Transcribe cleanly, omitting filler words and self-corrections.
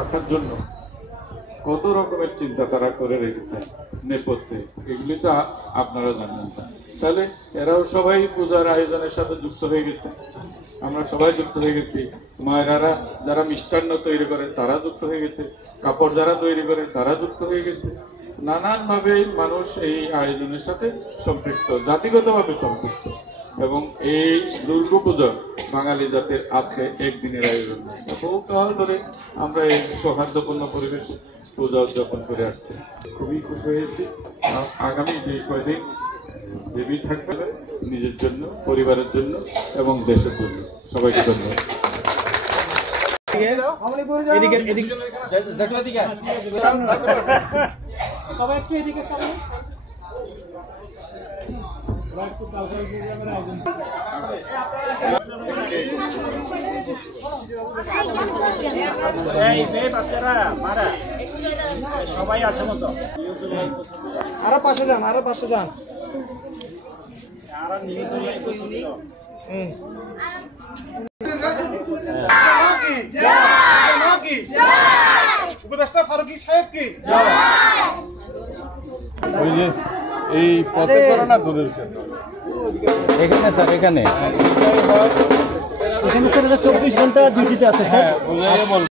রাখার জন্য কত রকমের চিন্তা তারা করে রেখেছেন নেপথ্যে, এগুলি তো আপনারা জানেন না। তাহলে এরাও সবাই পূজার আয়োজনের সাথে যুক্ত হয়ে গেছে, আমরা সবাই যুক্ত হয়ে গেছি। মায়েরারা যারা মিষ্টান্ন তৈরি করে তারা যুক্ত হয়ে গেছে, কাপড় যারা তৈরি করে তারা যুক্ত হয়ে গেছে। নানানভাবে মানুষ এই আয়োজনের সাথে সম্পৃক্ত, জাতিগতভাবে সম্পৃক্ত। এবং এই দুর্গাপূজা বাঙালি জাতির আজকে একদিনের আয়োজন, বহুকাল ধরে আমরা এই সৌহার্দ্যপূর্ণ পরিবেশে পূজা উদযাপন করে আসছি। খুবই খুশি হয়েছি। আগামী যে কয়দিন দেবী থাকবে নিজের জন্য, পরিবারের জন্য এবং দেশের জন্য। সবাইকে ধন্যবাদ। সবাই একটু এদিকে সামনে। সবাই আছে মতো, আরো পাশে যান, আরো পাশে যান। উপদেষ্টা ফারুকী সাহেব কি ওই যে এই পথে করে না দূরের এখানে স্যার, এখানে এখানে স্যার 24 ঘন্টা ডিউটিতে আছে স্যার। হ্যাঁ, বুঝাইয়া বলবো।